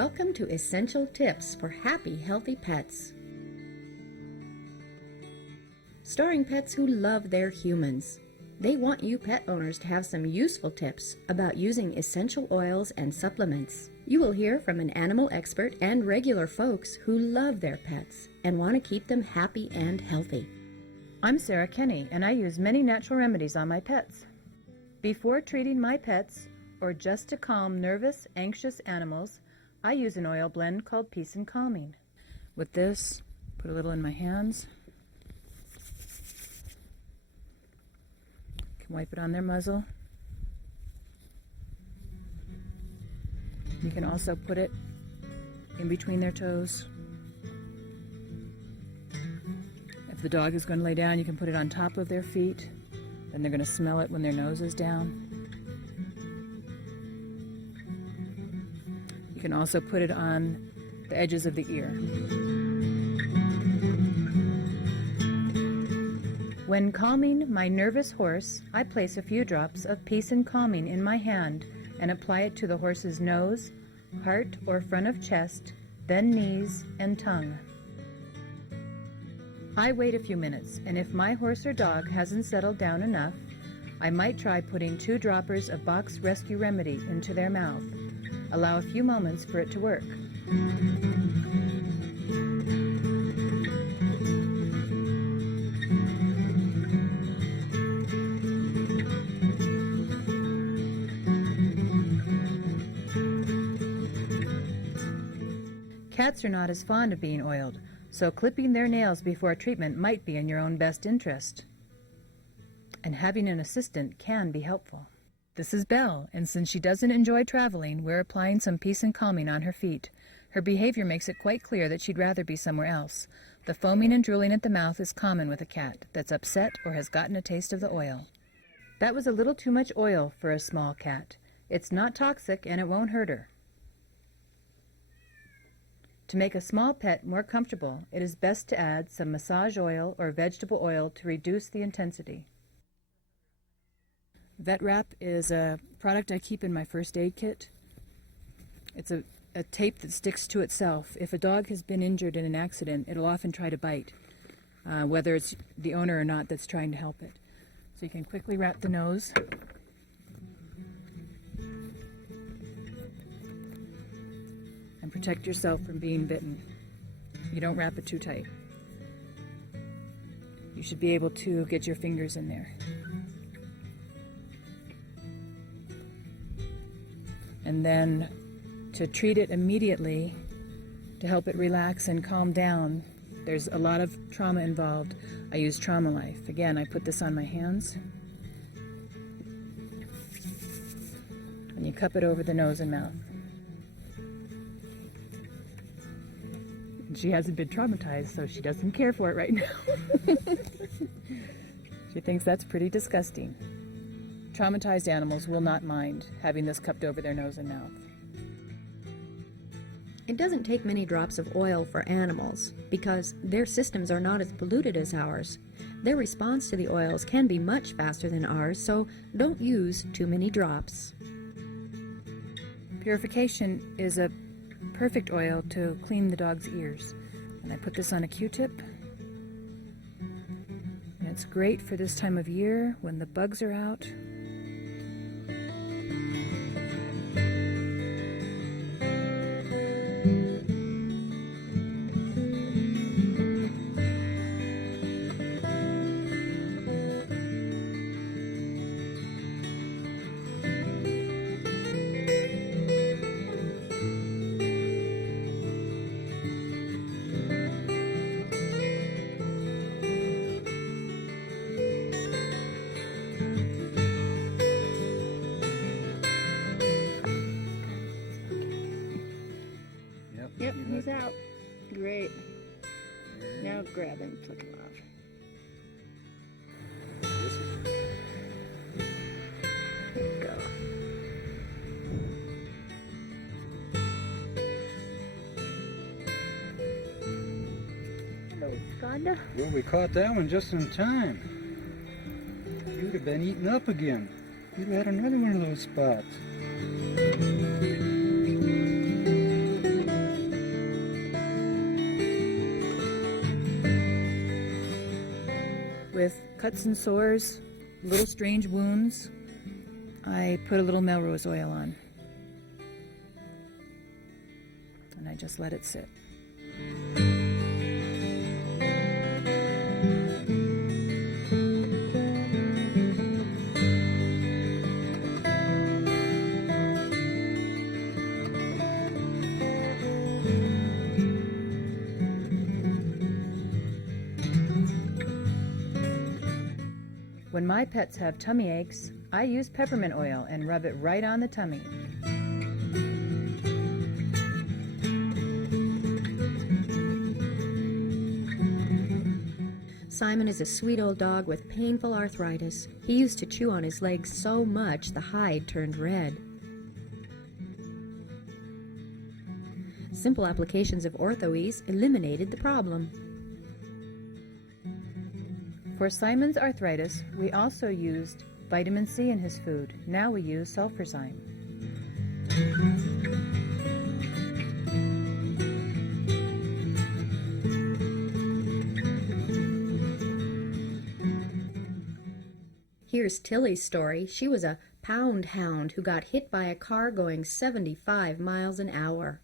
Welcome to Essential Tips for Happy, Healthy Pets. Starring pets who love their humans. They want you pet owners to have some useful tips about using essential oils and supplements. You will hear from an animal expert and regular folks who love their pets and want to keep them happy and healthy. I'm Sarah Kenny, and I use many natural remedies on my pets. Before treating my pets, or just to calm nervous, anxious animals, I use an oil blend called Peace and Calming. With this, put a little in my hands. Can wipe it on their muzzle. You can also put it in between their toes. If the dog is going to lay down, you can put it on top of their feet. Then they're going to smell it when their nose is down. You can also put it on the edges of the ear. When calming my nervous horse, I place a few drops of Peace and Calming in my hand and apply it to the horse's nose, heart or front of chest, then knees and tongue. I wait a few minutes, and if my horse or dog hasn't settled down enough, I might try putting 2 droppers of Box Rescue Remedy into their mouth. Allow a few moments for it to work. Cats are not as fond of being oiled, so clipping their nails before treatment might be in your own best interest. And having an assistant can be helpful. This is Belle, and since she doesn't enjoy traveling, we're applying some Peace and Calming on her feet. Her behavior makes it quite clear that she'd rather be somewhere else. The foaming and drooling at the mouth is common with a cat that's upset or has gotten a taste of the oil. That was a little too much oil for a small cat. It's not toxic and it won't hurt her. To make a small pet more comfortable, it is best to add some massage oil or vegetable oil to reduce the intensity. Vet Wrap is a product I keep in my first aid kit. It's a tape that sticks to itself. If a dog has been injured in an accident, it'll often try to bite, whether it's the owner or not that's trying to help it. So you can quickly wrap the nose. And protect yourself from being bitten. You don't wrap it too tight. You should be able to get your fingers in there. And then to treat it immediately, to help it relax and calm down, there's a lot of trauma involved. I use Trauma Life. Again, I put this on my hands. And you cup it over the nose and mouth. And she hasn't been traumatized, so she doesn't care for it right now. She thinks that's pretty disgusting. Traumatized animals will not mind having this cupped over their nose and mouth. It doesn't take many drops of oil for animals because their systems are not as polluted as ours. Their response to the oils can be much faster than ours, so don't use too many drops. Purification is a perfect oil to clean the dog's ears. And I put this on a Q-tip. And it's great for this time of year when the bugs are out. Yep, he's out. Great. Now grab him, flick him off. There you go. Hello, Scott. Well, we caught that one just in time. You'd have been eaten up again. You'd have had another one of those spots. with cuts and sores, little strange wounds, I put a little Melrose oil on. And I just let it sit. When my pets have tummy aches, I use peppermint oil and rub it right on the tummy. Simon is a sweet old dog with painful arthritis. He used to chew on his legs so much the hide turned red. Simple applications of OrthoEase eliminated the problem. For Simon's arthritis, we also used vitamin C in his food. Now we use sulfurzyme. Here's Tilly's story. She was a pound hound who got hit by a car going 75 miles an hour.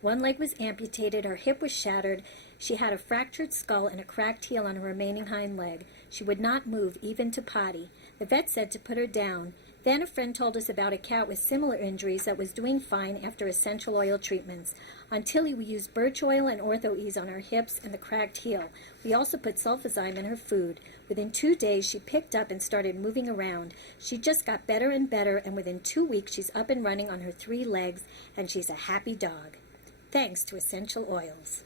One leg was amputated, her hip was shattered, she had a fractured skull and a cracked heel on her remaining hind leg. She would not move, even to potty. The vet said to put her down. Then a friend told us about a cat with similar injuries that was doing fine after essential oil treatments. On Tilly, we used birch oil and OrthoEase on her hips and the cracked heel. We also put sulfazyme in her food. Within 2 days, she picked up and started moving around. She just got better and better, and within 2 weeks, she's up and running on her 3 legs, and she's a happy dog. Thanks to essential oils.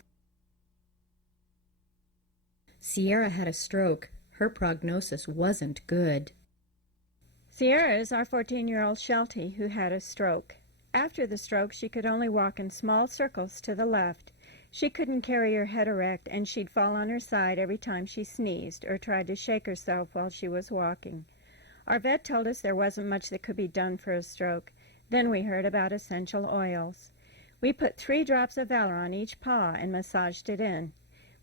Sierra had a stroke. Her prognosis wasn't good. Sierra is our 14-year-old Sheltie who had a stroke. After the stroke, she could only walk in small circles to the left. She couldn't carry her head erect, and she'd fall on her side every time she sneezed or tried to shake herself while she was walking. Our vet told us there wasn't much that could be done for a stroke. Then we heard about essential oils. We put 3 drops of Valor on each paw and massaged it in.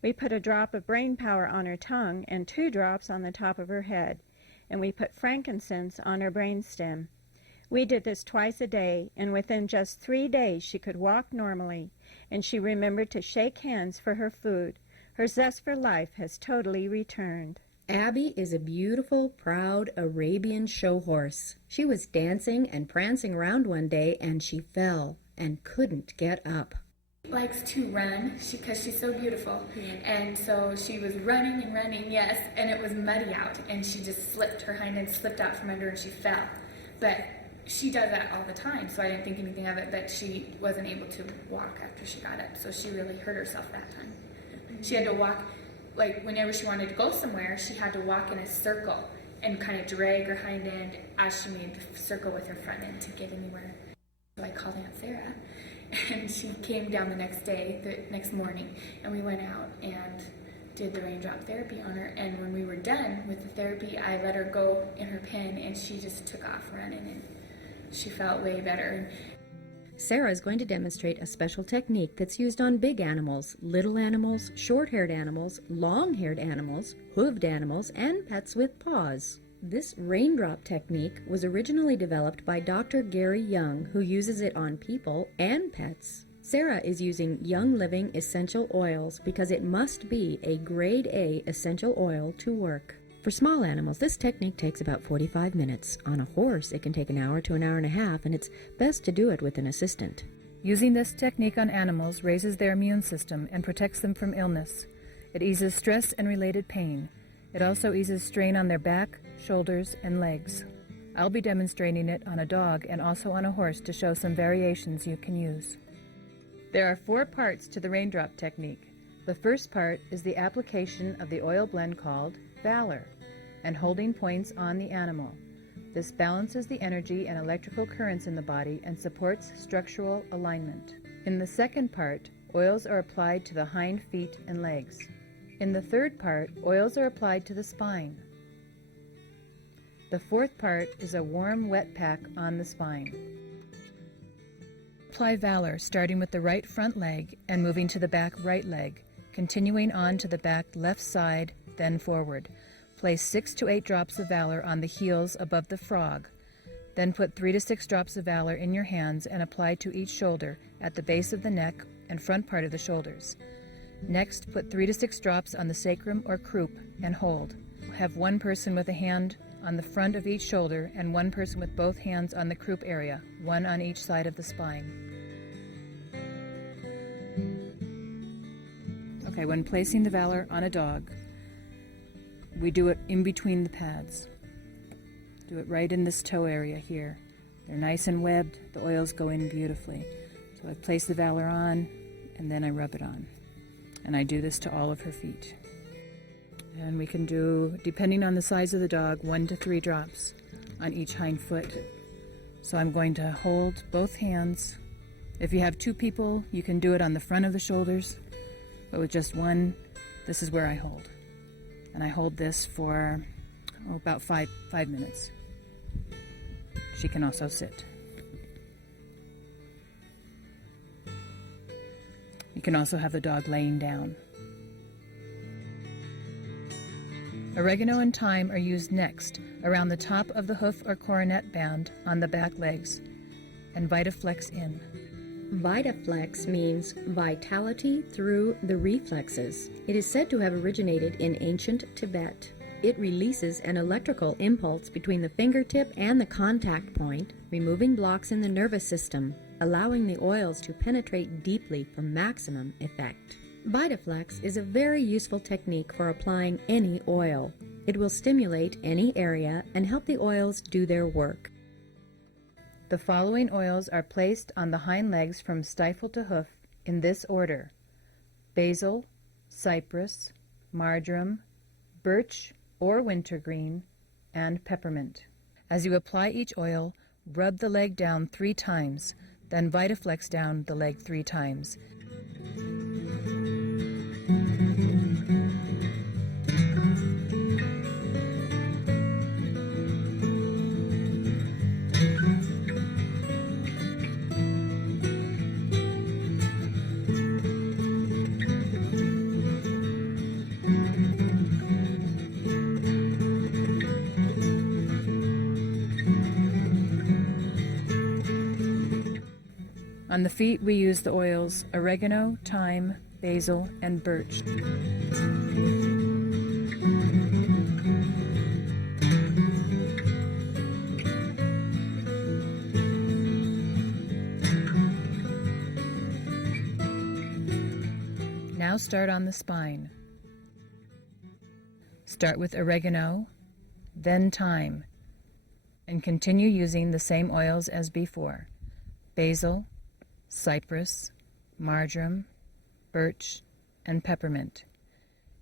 We put a drop of brain power on her tongue and 2 drops on the top of her head. And we put frankincense on her brainstem. We did this twice a day, and within just 3 days she could walk normally, and she remembered to shake hands for her food. Her zest for life has totally returned. Abby is a beautiful, proud Arabian show horse. She was dancing and prancing around one day, and she fell and couldn't get up. Likes to run because she's so beautiful, and so she was running and running, yes, and it was muddy out, and she just slipped, her hind end slipped out from under and she fell. But she does that all the time, so I didn't think anything of it, but she wasn't able to walk after she got up, so she really hurt herself that time. She had to walk, like whenever she wanted to go somewhere, she had to walk in a circle and kind of drag her hind end as she made the circle with her front end to get anywhere. So I called Aunt Sarah, and she came down the next morning, and we went out and did the raindrop therapy on her. And when we were done with the therapy, I let her go in her pen, and she just took off running, and she felt way better. Sarah is going to demonstrate a special technique that's used on big animals, little animals, short-haired animals, long-haired animals, hooved animals, and pets with paws. This raindrop technique was originally developed by Dr. Gary Young, who uses it on people and pets. Sarah is using Young Living essential oils because it must be a grade A essential oil to work. For small animals, this technique takes about 45 minutes. On a horse, it can take an hour to an hour and a half, and it's best to do it with an assistant. Using this technique on animals raises their immune system and protects them from illness. It eases stress and related pain. It also eases strain on their back, shoulders, and legs. I'll be demonstrating it on a dog and also on a horse to show some variations you can use. There are 4 parts to the raindrop technique. The first part is the application of the oil blend called Valor and holding points on the animal. This balances the energy and electrical currents in the body and supports structural alignment. In the second part, oils are applied to the hind feet and legs. In the third part, oils are applied to the spine. The fourth part is a warm wet pack on the spine. Apply Valor starting with the right front leg and moving to the back right leg, continuing on to the back left side, then forward. Place 6 to 8 drops of Valor on the heels above the frog. Then put 3 to 6 drops of Valor in your hands and apply to each shoulder at the base of the neck and front part of the shoulders. Next, put 3 to 6 drops on the sacrum or croup and hold. Have one person with a hand on the front of each shoulder and one person with both hands on the croup area, one on each side of the spine. Okay, when placing the Valor on a dog, we do it in between the pads. Do it right in this toe area here. They're nice and webbed. The oils go in beautifully. So I place the Valor on, and then I rub it on. And I do this to all of her feet. And we can do, depending on the size of the dog, 1 to 3 drops on each hind foot. So I'm going to hold both hands. If you have 2 people, you can do it on the front of the shoulders. But with just one, this is where I hold. And I hold this for about 5 minutes. She can also sit. You can also have the dog laying down. Oregano and thyme are used next, around the top of the hoof or coronet band on the back legs, and Vitaflex in. Vitaflex means vitality through the reflexes. It is said to have originated in ancient Tibet. It releases an electrical impulse between the fingertip and the contact point, removing blocks in the nervous system, allowing the oils to penetrate deeply for maximum effect. Vitaflex is a very useful technique for applying any oil. It will stimulate any area and help the oils do their work. The following oils are placed on the hind legs from stifle to hoof in this order: basil, cypress, marjoram, birch or wintergreen, and peppermint. As you apply each oil, rub the leg down 3 times, then Vitaflex down the leg 3 times. On the feet, we use the oils oregano, thyme, basil, and birch. Now start on the spine. Start with oregano, then thyme, and continue using the same oils as before: basil, cypress, marjoram, birch, and peppermint.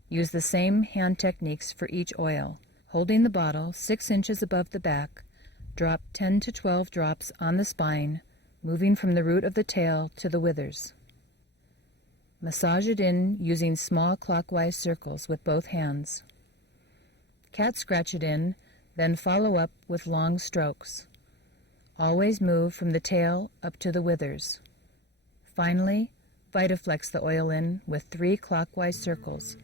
Use the same hand techniques for each oil. Holding the bottle 6 inches above the back, drop 10 to 12 drops on the spine, moving from the root of the tail to the withers. Massage it in using small clockwise circles with both hands. Cat scratch it in, then follow up with long strokes. Always move from the tail up to the withers. Finally, Vitaflex the oil in with 3 clockwise circles,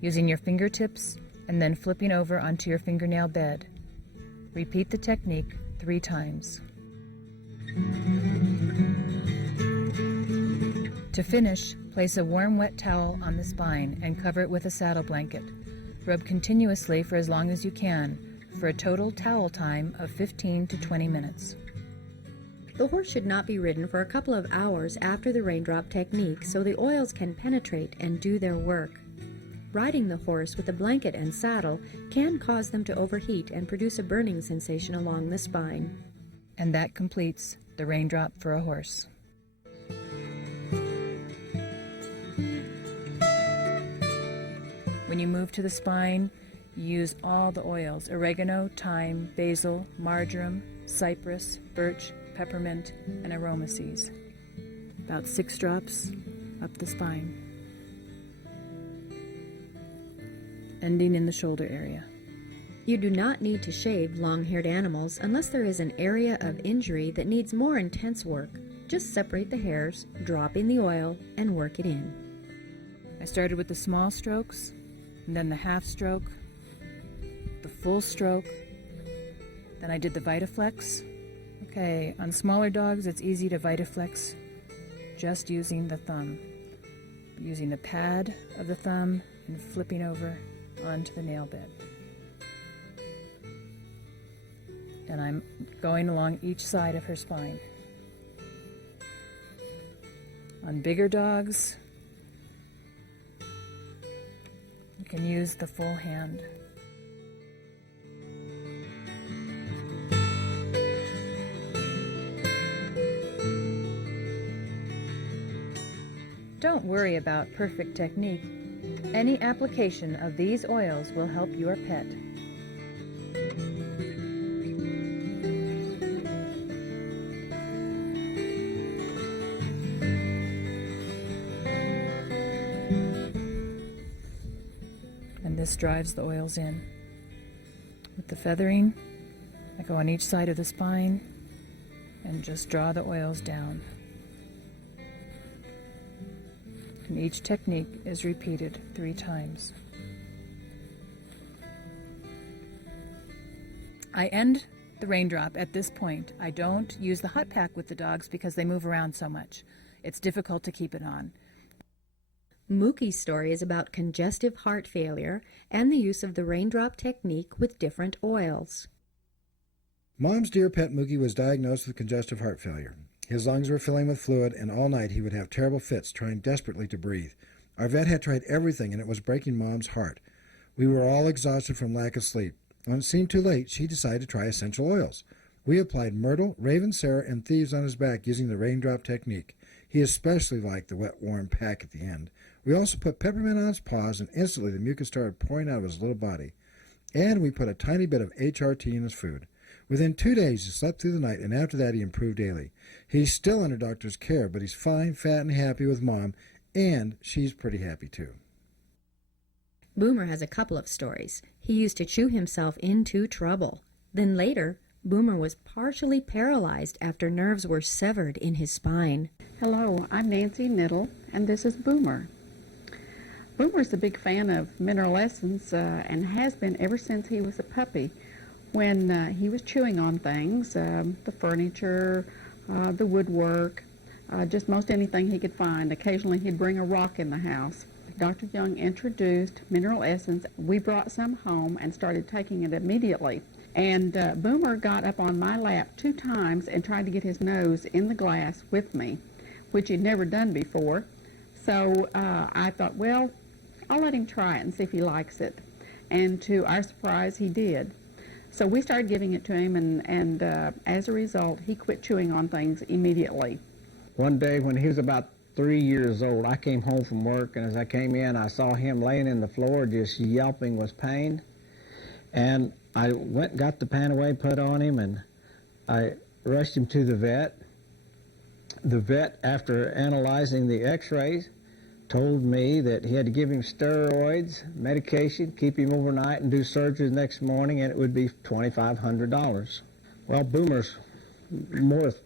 using your fingertips and then flipping over onto your fingernail bed. Repeat the technique 3 times. To finish, place a warm wet towel on the spine and cover it with a saddle blanket. Rub continuously for as long as you can, for a total towel time of 15 to 20 minutes. The horse should not be ridden for a couple of hours after the raindrop technique so the oils can penetrate and do their work. Riding the horse with a blanket and saddle can cause them to overheat and produce a burning sensation along the spine. And that completes the raindrop for a horse. When you move to the spine, use all the oils: oregano, thyme, basil, marjoram, cypress, birch, peppermint, and aromaceas. About 6 drops up the spine, ending in the shoulder area. You do not need to shave long-haired animals unless there is an area of injury that needs more intense work. Just separate the hairs, drop in the oil, and work it in. I started with the small strokes, and then the half stroke, full stroke. Then I did the VitaFlex. Okay, on smaller dogs, it's easy to VitaFlex just using the thumb. Using the pad of the thumb and flipping over onto the nail bed. And I'm going along each side of her spine. On bigger dogs, you can use the full hand. Don't worry about perfect technique. Any application of these oils will help your pet. And this drives the oils in. With the feathering, I go on each side of the spine and just draw the oils down. And each technique is repeated 3 times. I end the raindrop at this point. I don't use the hot pack with the dogs because they move around so much. It's difficult to keep it on. Mookie's story is about congestive heart failure and the use of the raindrop technique with different oils. Mom's dear pet Mookie was diagnosed with congestive heart failure. His lungs were filling with fluid, and all night he would have terrible fits, trying desperately to breathe. Our vet had tried everything, and it was breaking Mom's heart. We were all exhausted from lack of sleep. When it seemed too late, she decided to try essential oils. We applied myrtle, raven sarah, and thieves on his back using the raindrop technique. He especially liked the wet, warm pack at the end. We also put peppermint on his paws, and instantly the mucus started pouring out of his little body. And we put a tiny bit of HRT in his food. Within 2 days, he slept through the night, and after that, he improved daily. He's still under doctor's care, but he's fine, fat, and happy with Mom, and she's pretty happy, too. Boomer has a couple of stories. He used to chew himself into trouble. Then later, Boomer was partially paralyzed after nerves were severed in his spine. Hello, I'm Nancy Niddle, and this is Boomer. Boomer's a big fan of Mineral Essence and has been ever since he was a puppy. When he was chewing on things, the furniture, the woodwork, just most anything he could find. Occasionally he'd bring a rock in the house. Dr. Young introduced Mineral Essence. We brought some home and started taking it immediately. And Boomer got up on my lap 2 times and tried to get his nose in the glass with me, which he'd never done before. So I thought, well, I'll let him try it and see if he likes it. And to our surprise, he did. So we started giving it to him, and as a result, he quit chewing on things immediately. One day when he was about 3 years old, I came home from work, and as I came in, I saw him laying in the floor just yelping with pain. And I went and got the Panaway put on him, and I rushed him to the vet. The vet, after analyzing the x-rays, told me that he had to give him steroids, medication, keep him overnight, and do surgery the next morning, and it would be $2,500. Well, Boomer's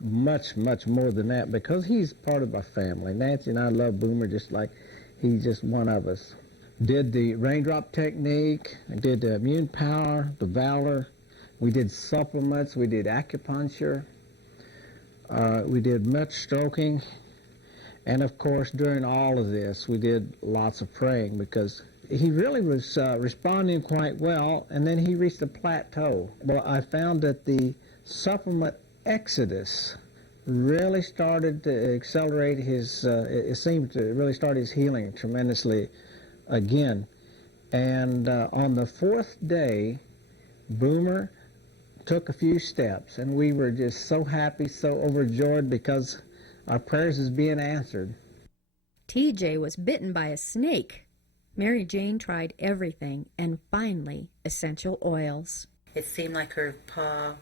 much more than that because he's part of our family. Nancy and I love Boomer just like he's just one of us. Did the raindrop technique, did the immune power, the valor. We did supplements, we did acupuncture, we did much stroking. And of course, during all of this, we did lots of praying because he really was responding quite well, and then he reached a plateau. Well, I found that the supplement exodus really started to accelerate his, it seemed to really start his healing tremendously again. And on the 4th day, Boomer took a few steps, and we were just so happy, so overjoyed because our prayers is being answered. TJ was bitten by a snake. Mary Jane tried everything, and finally, essential oils. It seemed like her paw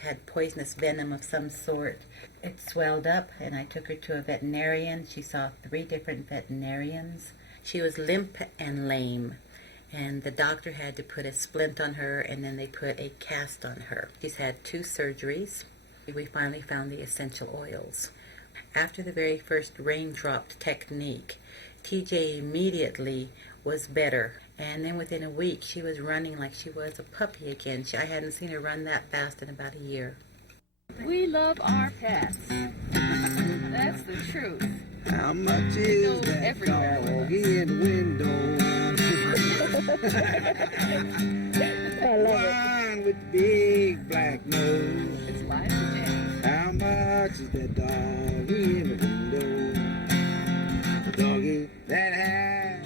had poisonous venom of some sort. It swelled up, and I took her to a veterinarian. She saw 3 different veterinarians. She was limp and lame, and the doctor had to put a splint on her, and then they put a cast on her. She's had 2 surgeries. We finally found the essential oils. After the very first raindrop technique, TJ immediately was better. And then within a week, she was running like she was a puppy again. I hadn't seen her run that fast in about a year. We love our pets. That's the truth. How much is that everywhere dog in the window? I love One with the big black nose. It's Liza Jane. How much is that dog in the window? The doggy that has.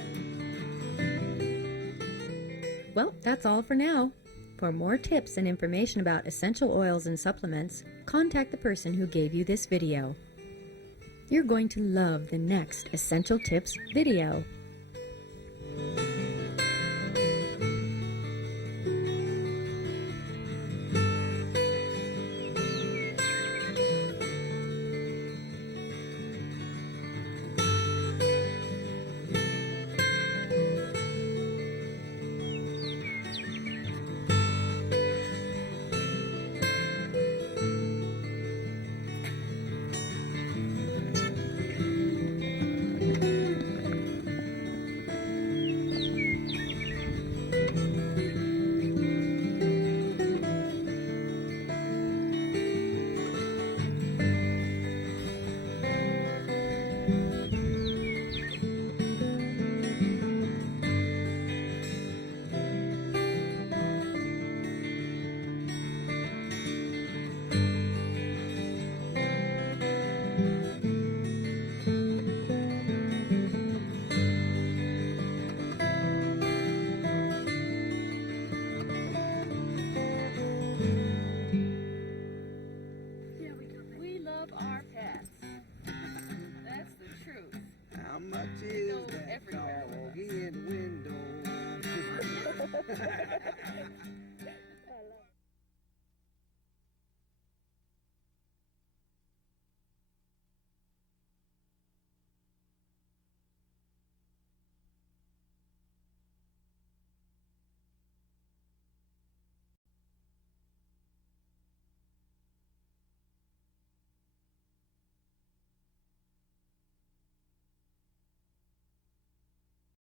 Well, that's all for now. For more tips and information about essential oils and supplements, contact the person who gave you this video. You're going to love the next Essential Tips video.